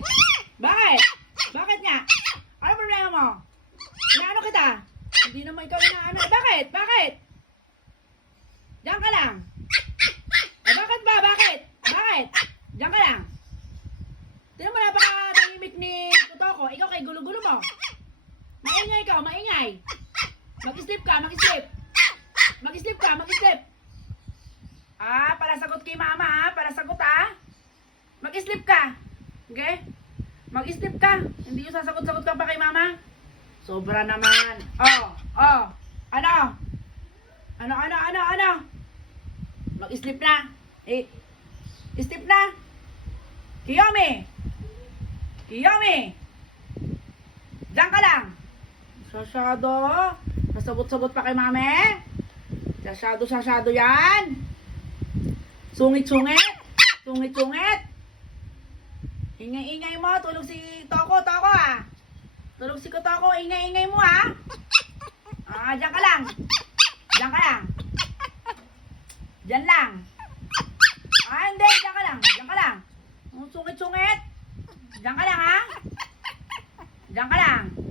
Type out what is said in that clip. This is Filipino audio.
Bakit? Bakit? Bakit nga? Ano problema mo? Inaano kita? Hindi naman ikaw inaano. Bakit? Bakit? Diyan ka lang. Bakit ba? Bakit? Bakit? Diyan ka lang. Tignan mo napaka-tahimik ni Totoko. Ikaw kay gulo-gulo mo. Maingay ka, maingay. Mag-sleep ka, mag-sleep. Mag-sleep ka, mag-sleep. Para sagot kay mama para sagot Mag-sleep ka. Okay? Mag-sleep ka. Hindi yung sasagot-sagot ka pa kay mama. Sobra naman. Ano? Ano? Mag-sleep na. Sleep na. Kiyomi. Diyan ka lang. Sasyado. Nasagot-sagot pa kay mami. Sasyado yan. Sungit-sungit. Ingay-ingay mo. Tulog si Toko Tulog si Toko. Ingay-ingay mo diyan ka lang. Diyan lang. Hindi. Diyan ka lang. Sungit-sungit. Diyan ka lang Diyan ka lang.